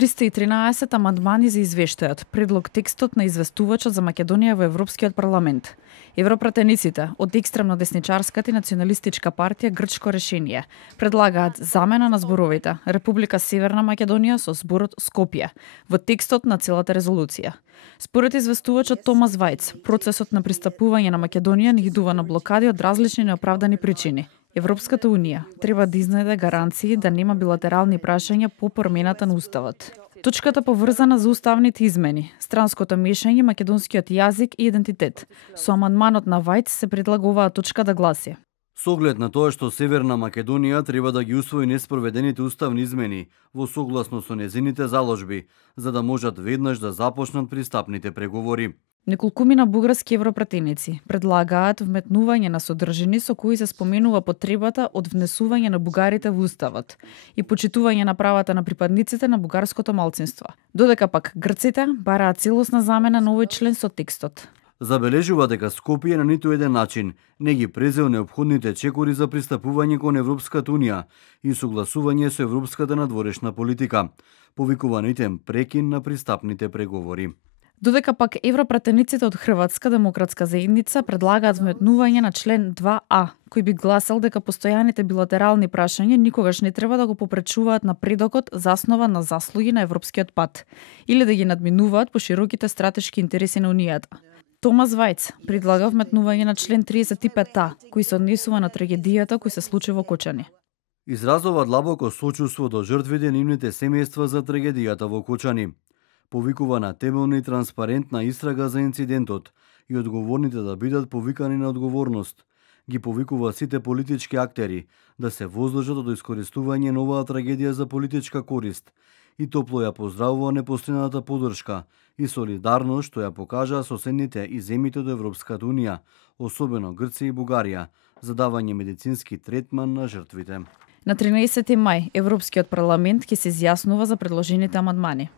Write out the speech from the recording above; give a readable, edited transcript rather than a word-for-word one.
313 амандмани за извештајот, предлог текстот на известувачот за Македонија во Европскиот парламент. Европратениците од екстремно десничарската и националистичка партија Грчко решение предлагаат замена на зборовите Република Северна Македонија со зборот Скопје во текстот на целата резолуција. Според известувачот Томас Вајц, процесот на пристапување на Македонија нигдува на блокади од различни неоправдани причини. Европската унија треба да изнајде гаранции да нема билатерални прашања по промената на уставот. Точката поврзана за уставните измени, странското мешање, македонскиот јазик и идентитет. Со амандманот на Вајц се предлага оваа точка да гласи: Со оглед на тоа што Северна Македонија треба да ги усвои неспроведените уставни измени во согласно со незините заложби, за да можат веднаш да започнат пристапните преговори. Неколкумина бугарски европратеници предлагаат вметнување на содржини со кои се споменува потребата од внесување на бугарите во уставот и почитување на правата на припадниците на бугарското малцинство. Додека пак грците бараат целосна замена на овој член со текстот. Забележува дека Скопје на ниту еден начин не ги презел неопходните чекори за пристапување кон Европската унија и согласување со европската надворешна политика, повикува на итен прекин на пристапните преговори. Додека пак европратениците од Хрватска демократска заедница предлагаат вметнување на член 2а, кој би гласел дека постојаните билатерални прашања никогаш не треба да го попречуваат напредокот заснован на заслуги на европскиот пат или да ги надминуваат по широките стратешки интереси на унијата. Томас Вајц предлага вметнување на член 35а, кој се однесува на трагедијата кој се случи во Кочани. Изразува длабоко сочувство до жртвите и нивните семејства за трагедијата во Кочани. Повикува на темелна и транспарентна истрага за инцидентот и одговорните да бидат повикани на одговорност. Ги повикува сите политички актери да се воздржат од искористување на оваа трагедија за политичка корист и топло ја поздравува непостојаната поддршка и солидарност што ја покажаа соседните и земјите до Европската унија, особено Грција и Бугарија, за давање медицински третман на жртвите. На 13 мај Европскиот парламент ќе се изјаснува за предложените амандмани.